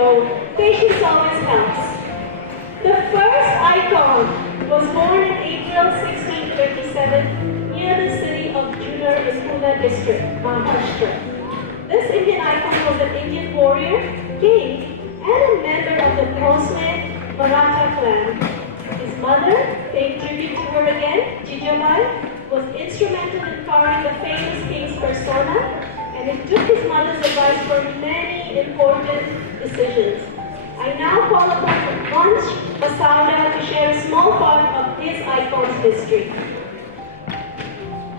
road, patience always helps. The first icon was born in April 1627 near the city of Junar in Pune district, Maharashtra. This Indian icon was an Indian warrior, king, and a member of the close-knit Maratha clan. His mother, paying tribute to her again, Jijabai, was instrumental in carving the famous king's persona, and it took his mother's advice for many important decisions. I now call upon Vansh Basauda to share a small part of his icon's history.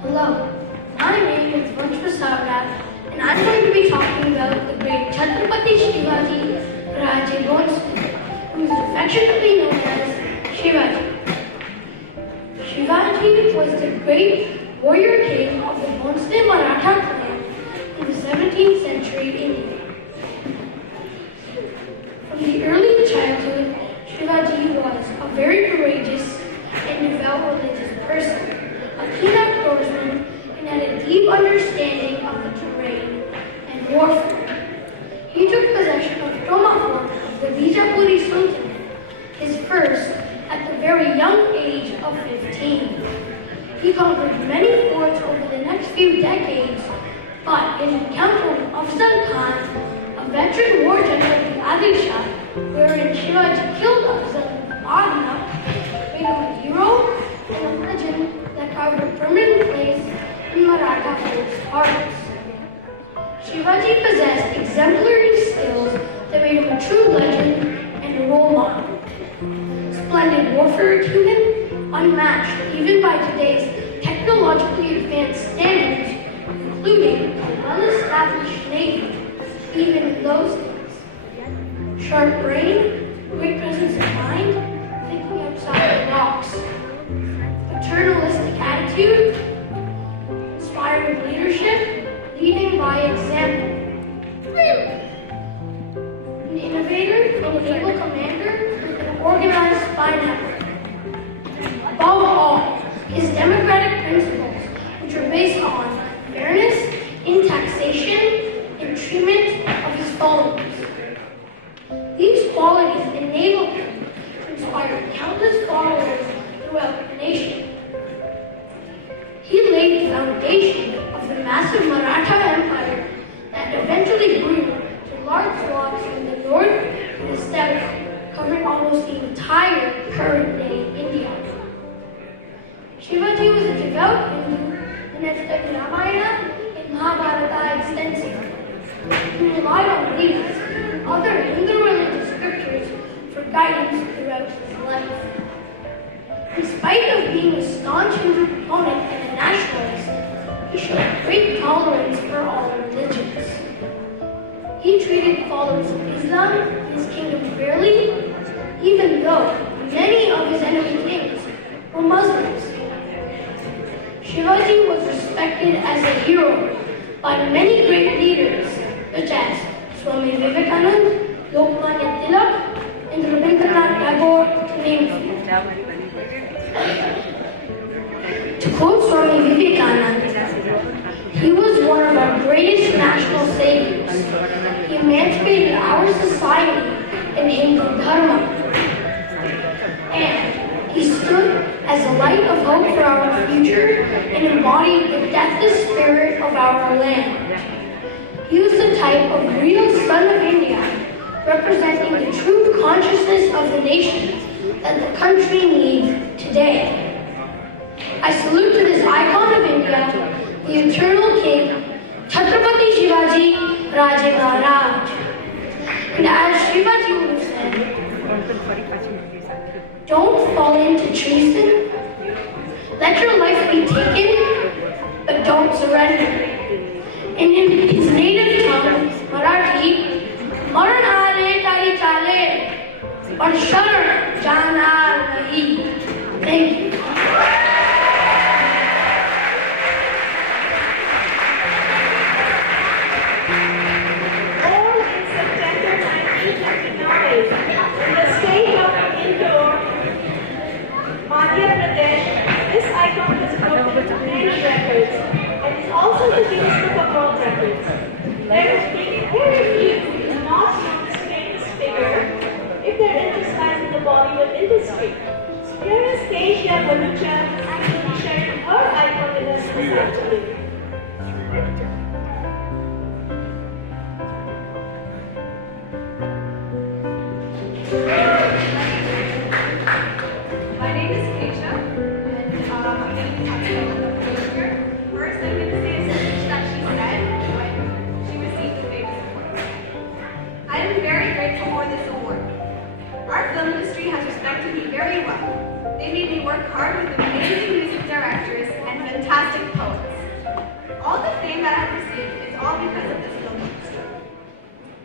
Hello, my name is Vansh Basauda, and I'm going to be talking about the great Chhatrapati Shivaji Raje Bhonsle, who is affectionately known as Shivaji. Shivaji was the great warrior king of the Bhonsle Maratha clan in the 17th century India. From the early childhood, Shivaji was a very courageous and devout religious person, a keen outdoorsman, and had a deep understanding of the terrain and warfare. He took possession of Toma Fort of the Bijapuri Sultanate, his first at the very young age of 15. He conquered many forts over the next few decades, but in an encounter with Afzal Khan, a veteran war general of Adil Shah, wherein Shivaji killed Afzal with the Adna, made him a hero and a legend that carved a permanent place in Maratha folks' hearts. Shivaji possessed exemplary skills that made him a true legend and a role model. Splendid warfare acumen, unmatched even by today's technologically advanced standards, including a well-established navy, even in those days. Sharp brain, great presence of mind, thinking outside the box. Paternalistic attitude, inspiring leadership, leading by example. An innovator, an able commander, with an organized spy network. Above all, his democratic principles, which are based on fairness in taxation and treatment of his followers. These qualities enabled him to inspire countless followers throughout the nation. He laid the foundation of the massive Maratha Empire that eventually grew to large swaths from the north to the south, covering almost the entire current-day India. Shivaji was a devout Hindu and had studied Ramayana and Mahabharata extensively. He relied on these and other Hindu religious scriptures for guidance throughout his life. In spite of being a staunch Hindu proponent and a nationalist, he showed great tolerance for all religions. He treated followers of Islam and his kingdom fairly, even though many of his enemy kings were Muslims. Shivaji was respected as a hero by many great leaders, such as Swami Vivekananda, Lokmanya Tilak, and Rabindranath Tagore, to name a few. To quote Swami Vivekananda, he was one of our greatest national saviors. He emancipated our society in Hindu Dharma. And he stood as a light of hope for our future and embodied the deathless spirit of our land. He was the type of real son of India, representing the true consciousness of the nation that the country needs today. I salute to this icon of India, the eternal king, Chhatrapati Shivaji Raje Maharaj. And as Shivaji would have said, don't fall into treason. Let your life be taken, but don't surrender. And in his native tongue, Marathi, Maran aale tari chale, par shar jana nahi. Thank you. In the state of Indore, Madhya Pradesh, this icon has broken many records and is also the Guinness Book of World Records. There industry. Here is Keisha Balucha sharing her icon with us this afternoon. My name is Keisha, and I'm going to be talking about the here. First, I'm going to say a speech that she said when she received the famous award. I am very grateful for this award. Our film industry has respected me very well. They made me work hard with amazing music directors and fantastic poets. All the fame that I've received is all because of this film industry.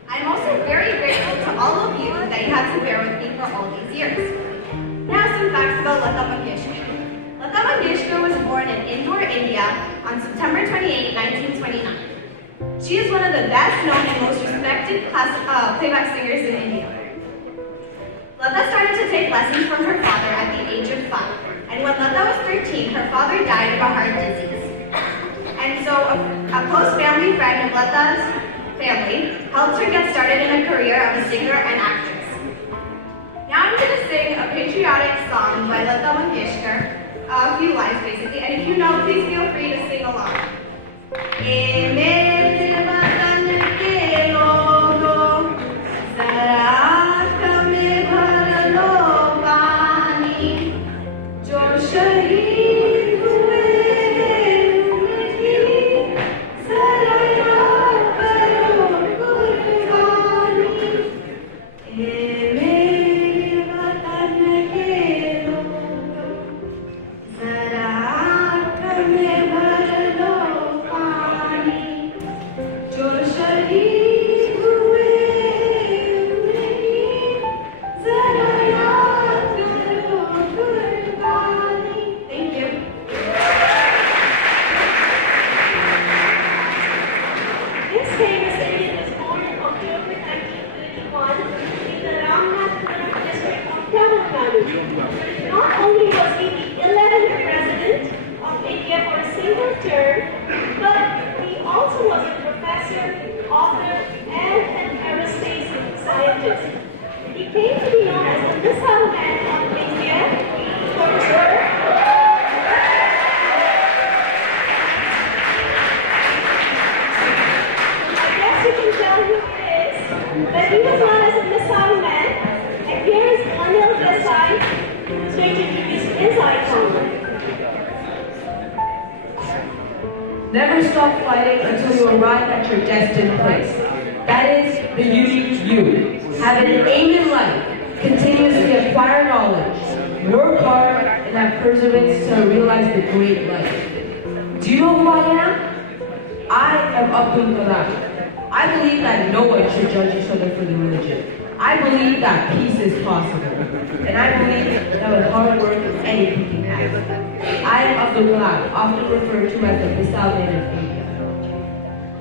I'm also very grateful to all of you that you had to bear with me for all these years. Now some facts about Lata Mangeshkar. Lata Mangeshkar was born in Indore, India on September 28, 1929. She is one of the best known and most respected playback singers in India. Lata started to take lessons from her father at the age of 5, and when Lata was 13, her father died of a heart disease. And so a close family friend of Lata's family helped her get started in a career of a singer and actress. Now I'm going to sing a patriotic song by Lata Mangeshkar, a few lines basically, and if you know, please feel free to sing along. "Ye mere watan ke logo, zara kame bhar lo pani, jo shaheed hue unki, zara yaad karo qurbani. Ye mere watan ke logo, zara kame bhar lo pani, jo shaheed hue unki, zara yaad karo qurbani." Thank you. This famous Indian was born in October 1931 in the Ramanathapuram district of Tamil Nadu. Not only was he the 11th president of India for a single term, but he also was a professor, author, and an aerospace scientist. He came to be known as the missile man of India for his work. I guess you can tell who he is, but he was known as a missile man, and here is Anil Desai, who's going to introduce his icon. Never stop fighting until you arrive at your destined place. That is the unique you. Have an aim in life. Continuously acquire knowledge. Work hard and have perseverance to realize the great life. Do you know who I am? I am Abdul Kalam. I believe that no one should judge each other for the religion. I believe that peace is possible. And I believe that with hard work, anything can happen. I am Abdul Kalam, often referred to as the missile man of India.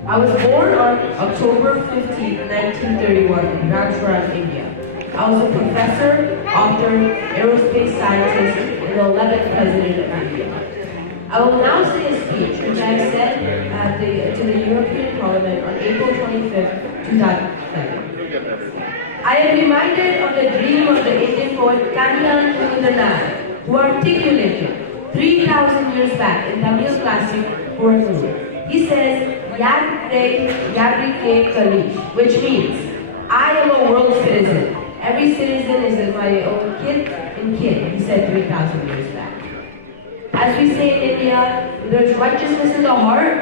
I was born on October 15, 1931 in Ramcharan, India. I was a professor, author, aerospace scientist, and the 11th president of India. I will now say a speech which I said to the European Parliament on April 25, 2007. I am reminded of the dream of the Indian poet Kanyan Mukundanayar, who articulated 3,000 years back in Tamil classic Purathuru. He says, Yagre Yagrike Kalish, which means, I am a world citizen. Every citizen is in my own kith and kin, he said 3,000 years back. As we say in India, when there's righteousness in the heart,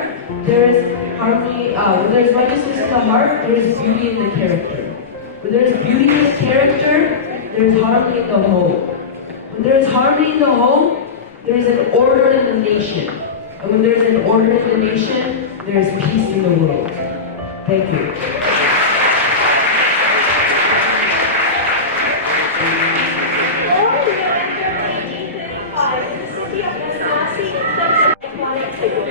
there is harmony. When there's righteousness in the heart, there is beauty in the character. When there is beauty in the character, there is harmony in the home. When there is harmony in the home, there is an order in the nation. And when there is an order in the nation, there is peace in the world. Thank you. Born in November 1835 in the city of Varanasi, Uttar Pradesh, figure.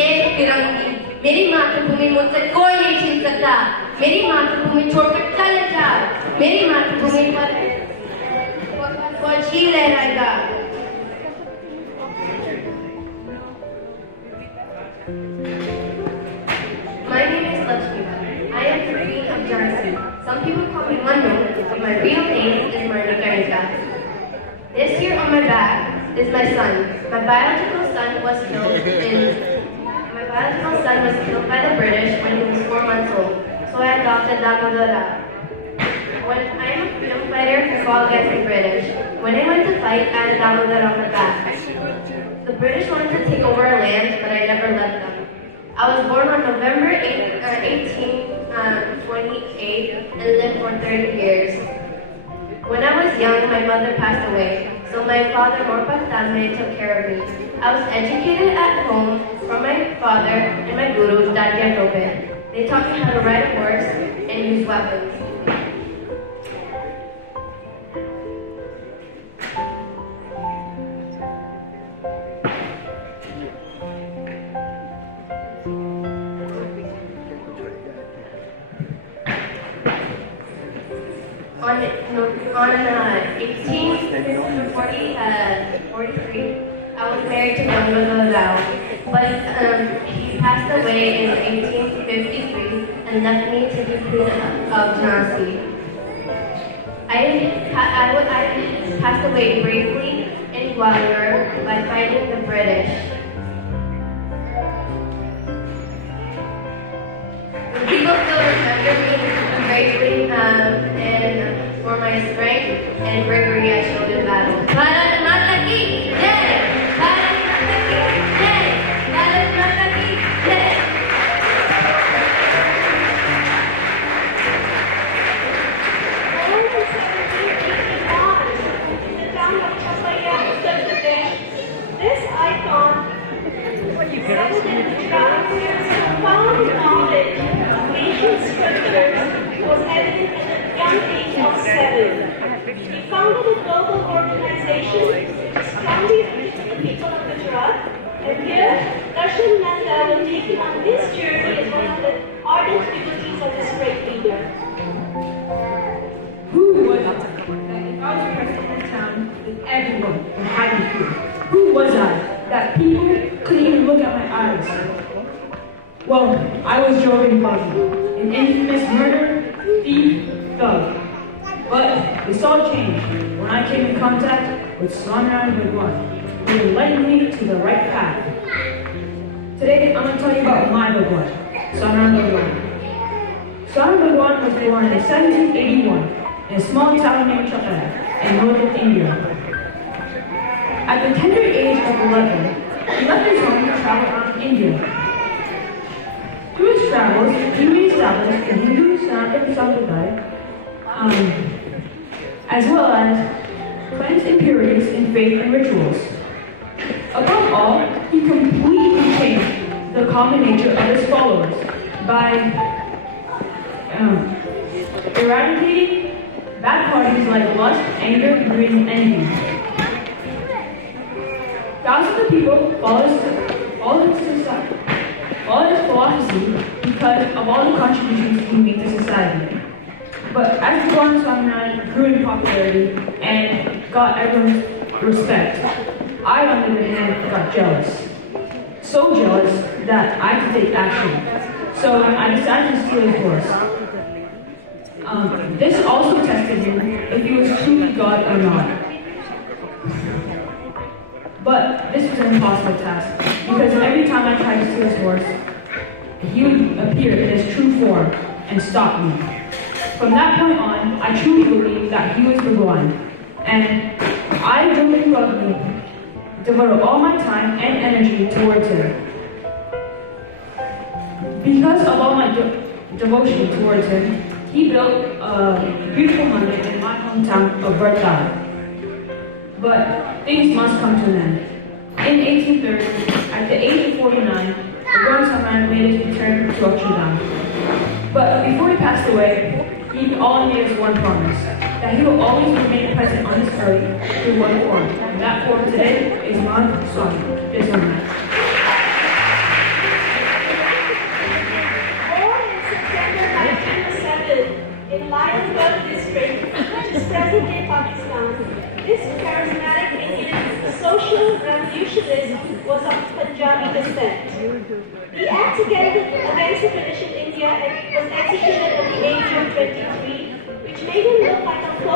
देश तिरंगी मेरी मातृभूमि मुझसे कोई नहीं छीन सकता मेरी मातृभूमि छोड़कर चले जाओ मेरी मातृभूमि पर झील लहराएगा My name is Lakshmi. I am 3 Manu, but my real name is Marnika. This here on my back is my son. My biological son was killed by the British when he was 4 months old, so I adopted Damodara. When I'm a freedom fighter who fought against the British, when I went to fight, I had Damodara on my back. The British wanted to take over our land, but I never let them. I was born on November 1828 and lived for 30 years. When I was young, my mother passed away, so my father, Morpak Tamne, took care of me. I was educated at home from my father and my guru, Dadya Tope. They taught me how to ride a horse and use weapons. On 1843, I was married to Ganga Rao, but he passed away in 1853 and left me to be queen of Jhansi. I passed away bravely in Gwalior by fighting the British. People still remember me bravely and for my strength and bravery I showed in battle. Bharat Mata ki Jai! Bharat Mata ki Jai! Bharat Mata ki Jai! Born in 1781 in the town of Chapaya, Uttar Pradesh, this icon settled in Gujarat profound knowledge of ancient scriptures was evident at the young age of 7. He founded a global organization which is strongly rooted in the people of Gujarat, and here Darshan Nanda will take you on this journey as one of the ardent devotees of this great leader. Who was I that if I was president of town, that everyone would hide me from? Who was I that people couldn't even look at my eyes? Well, I was Jordan Bosman, an infamous murderer, thief, thug. But this all changed when I came in contact with Swaminarayan Bhagwan, who led me to the right path. Today, I'm going to tell you about my Bhagwan, Swaminarayan Bhagwan. Swaminarayan Bhagwan was born in 1781 in a small town named Chapaya in northern India. At the tender age of 11, he left his home to travel around India. Through his travels, he reestablished the Hindu Sanatana Sampradaya, as well as cleansed impurities in faith and rituals. Above all, he completely changed the common nature of his followers by eradicating bad qualities like lust, anger, greed, and envy. Thousands of people followed his philosophy because of all the contributions he made to society. But as Bhagwan Swaminarayan grew in popularity and got everyone's respect, I, on the other hand, got jealous. So jealous that I had to take action. So I decided to steal his horse. This also tested him if he was truly God or not. But this was an impossible task, because every time I tried to steal his horse, he would appear in his true form and stop me. From that point on, I truly believed that he was Bhagwan, and I deliberately devoted all my time and energy towards him. Because of all my devotion towards him, he built a beautiful mandir in my hometown of Vartad. But things must come to an end. In 1830, at the age of 49, Bhagwan Swaminarayan made his return to Akshardham. But before he passed away, he only made us one promise, that he will always remain present on this earth through one form. And that form today is Madh Swami. Born in September 1907 in Lionsgate district, which is present-day Pakistan, this charismatic Indian social revolutionist was of Punjabi descent. He acted against the British in India and was executed at the age of 23, which made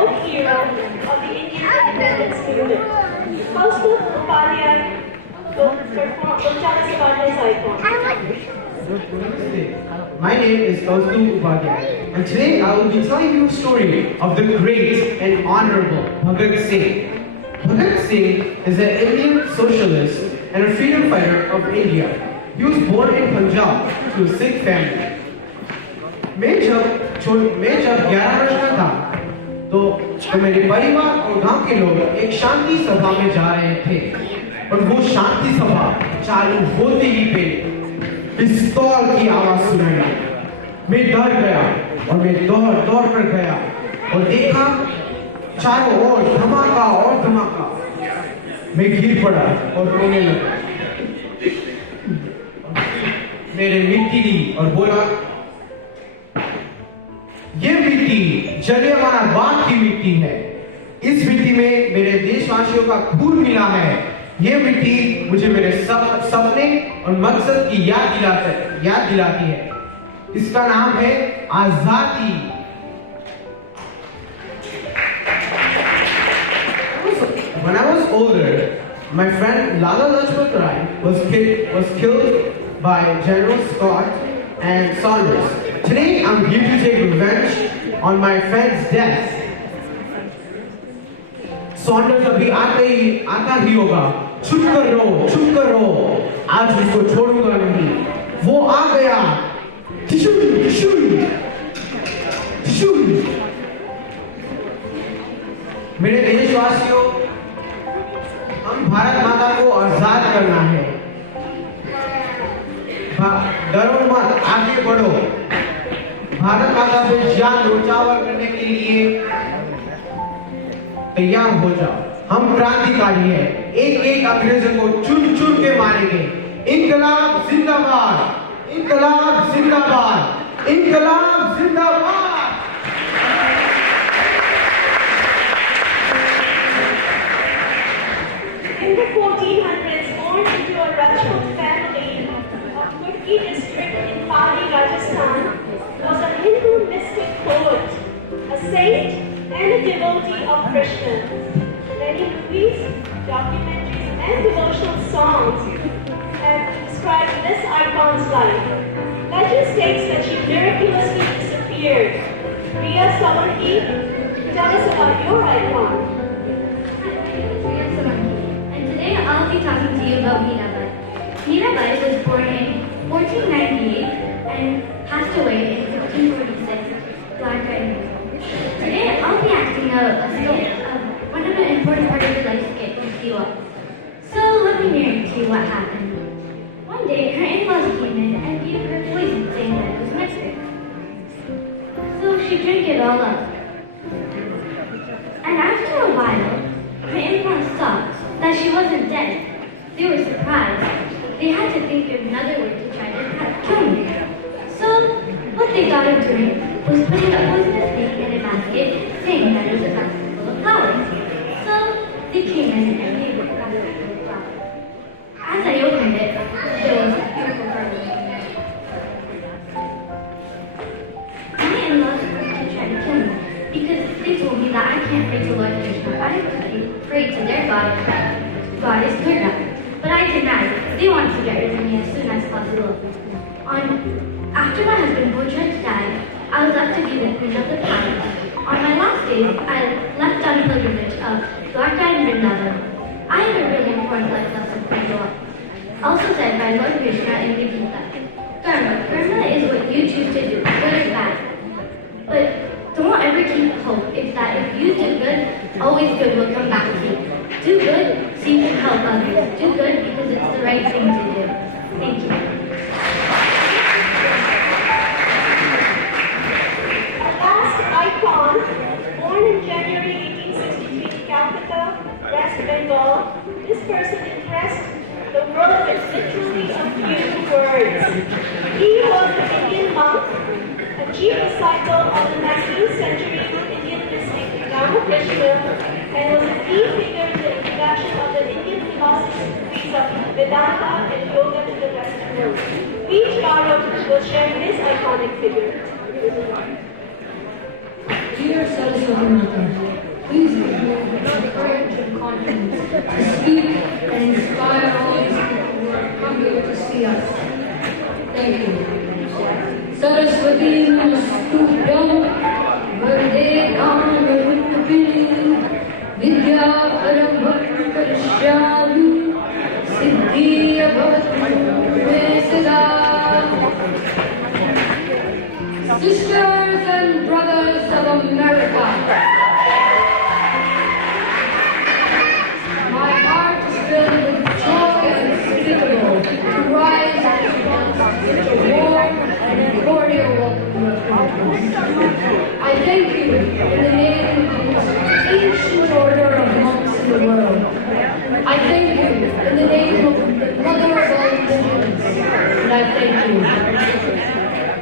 folk hero of the Indian independence movement. Kaustubh Upadhyay will tell us about this icon. My name is Kaustubh Upadhyay, and today I will be telling you a story of the great and honorable Bhagat Singh. Bhagat Singh is an Indian socialist and a freedom fighter of India. He was born in Punjab to a Sikh family. मैं जब 11 वर्ष का था तो मेरे परिवार और गांव के लोग एक शांति सभा में जा रहे थे और वो शांति सभा चालू होते ही पे पिस्तौल की आवाज सुनाई। मैं डर गया और मैं दौड़ कर गया और देखा चारों ओर धमाका और धमाका। मैं गिर पड़ा और रोने लगा। मेरे मिट्टी ली और बोला, ये मिट्टी जलियांवाला बाग की मिट्टी है। इस मिट्टी में मेरे देशवासियों का खून मिला है। ये मिट्टी मुझे मेरे सपने और मकसद की याद दिलाती है। इसका नाम है आजादी। When I was older, my friend Lala Lajpat Rai was killed by General Scott and Saunders. Today, I'm here to take revenge on my friend's death. Saunders अभी आता ही होगा। चुप कर रो। आज उसको छोड़ूंगा नहीं। वो आ गया। टिशुल। मेरे देशवासियों, हम भारत माता को आजाद करना है। डरो मत, आगे बढ़ो। भारत माता पे जान न्योछावर करने के लिए तैयार हो जाओ। हम क्रांतिकारी हैं। एक अंग्रेजों को चुन के मारेंगे। इंकलाब जिंदाबाद। In the 1400s, born into a Rajput family of Kurki district in Pali, Rajasthan, was a Hindu mystic poet, a saint, and a devotee of Krishna. Many movies, documentaries, and devotional songs have described this icon's life. Legend states that she miraculously disappeared. Priya Savanti, tell us about your icon. And today I'll be talking to you about Mirabai. Mirabai was born in 1498 and passed away in 1546, Black Eyed. Today I'll be acting out a skit of one of the important parts of her life skit in Siwa. So let me narrate to you what happened. One day her in-laws came in and gave her poison saying that it was mixed. So she drank it all up. And after a while, her in-laws saw that she wasn't dead. They were surprised. They had to think of another way to try to kill me. So what they thought of doing was putting a poisonous snake in a basket, saying that it was a basket full of flowers. So they came in and gave me a basket full of flowers. As I opened it, there was a beautiful garden. My in-laws were to try to kill me because they told me that I can't pray to Lord Krishna. I pray to their goddess Durga. But I denied. They wanted to get rid of me as soon as possible. After my husband Bojraj died, I was left to be the queen of the palace. On my last days, I left on a pilgrimage of Dwarka and Vrindavan. I have a really important life lesson from God, also said by Lord Krishna in the Gita. Karma is what you choose to do, good or bad. But don't ever keep hope. It's that if you do good, always good will come back to you. Do good so you can help others. Do good because it's the right thing to do. Thank you. Our last icon, born in January 1863 in Calcutta, West Bengal, this person impressed the world with literally a few words. He was an Indian monk, a chief disciple of the 19th century Indian mystic Ramakrishna, and was a key figure in the introduction of the Indian philosophies of Vedanta and Yoga to the Western world. Each Gaurav will share his iconic figure. Dear Saraswati Mata, Please give me the courage and confidence to speak and inspire all these people who are coming to see us. Thank you. Saraswati Namastutyam Vande Kamarupini Vidya Parambham Karishyami Siddhi Abhavatu Vesada. Sisters and brothers of America, my heart is filled with joy unspeakable to rise at such a warm and cordial welcome. I thank you in the name of the most ancient order of monks in the world. I thank you in the name of the mother of all religions, and I thank you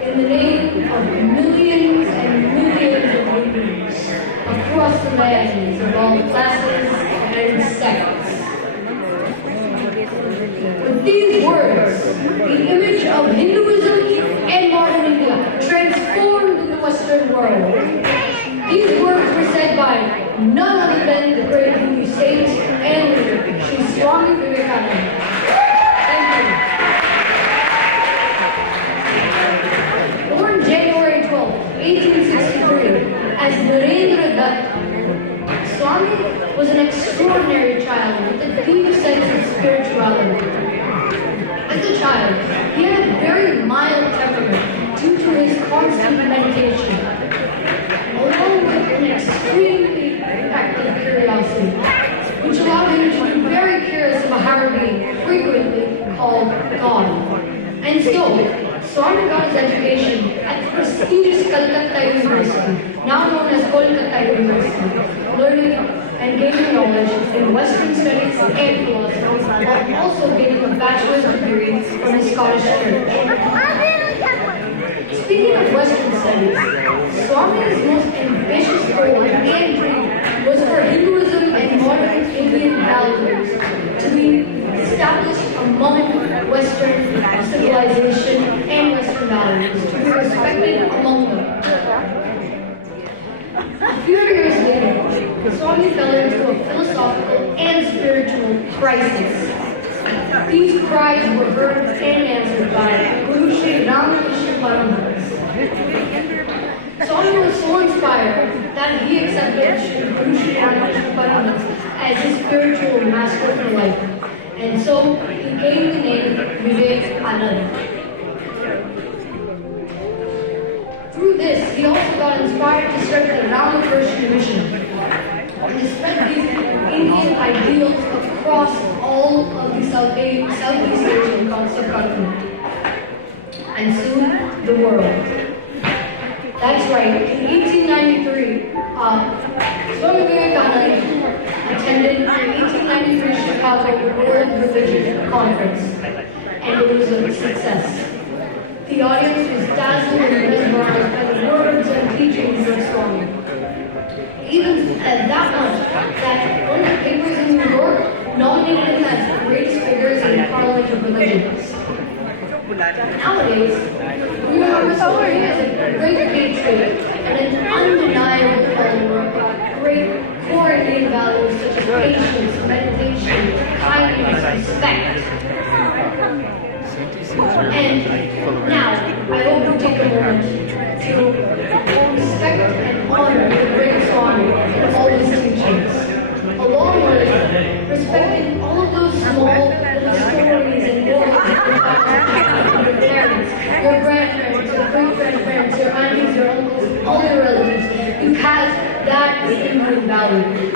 in the name of millions and millions of Hindus across the lands of all classes and sects. With these words, the image of Hinduism and modern India transformed the Western world. These words were said by none other than the great Hindu saint and leader, Sri Swami Vivekananda. Thank you. Born January 12, 1863, as Narendra Dutt, Swami was an extraordinary child with a deep sense of spirituality. As a child, he had a very mild temperament due to his constant meditation, along with an extremely active curiosity, which allowed him to be very curious of a higher being, frequently called God. And so, Swami got his education at the prestigious Calcutta University, now known as Kolkata University, learning and gaining knowledge in Western studies and philosophy, while also gaining a bachelor's degree from the Scottish Church. Speaking of Western studies, Swami's most ambitious goal and dream was for Hinduism and modern Indian values to be established among Western civilization and Western values, to be respected among them. A few years later, Swami fell into a philosophical and spiritual crisis. These cries were heard and answered by Guru Sri Ramakrishna Paramahansa. Swami was so inspired that he accepted Sri Guru Sri Ramakrishna Paramahansa as his spiritual master for life, and so he gained the name Vivekananda. Through this, he also got inspired to start the Ramakrishna Mission and to spread these Indian ideals across all of the Southeast Asian subcontinent, and soon the world. That's right, in 1893, Swami Vivekananda attended the 1893 Chicago World Religion Conference, and it was a success. The audience was dazzled and mesmerized by the words and teachings of Swami. Even that much that one of the papers in New York nominated him as the greatest figures in the Parliament of Religions. Nowadays, we remember Swami as a great patriot and an undeniable follower of great core Indian values such as patience, meditation, kindness, respect. And now, I hope you take a moment to respect and honor the great Swami and all his teachings, along with respecting all of those small little stories and moments of your parents, your grandparents, your great-grandparents, your aunties, your uncles, all your relatives, because that is Indian value.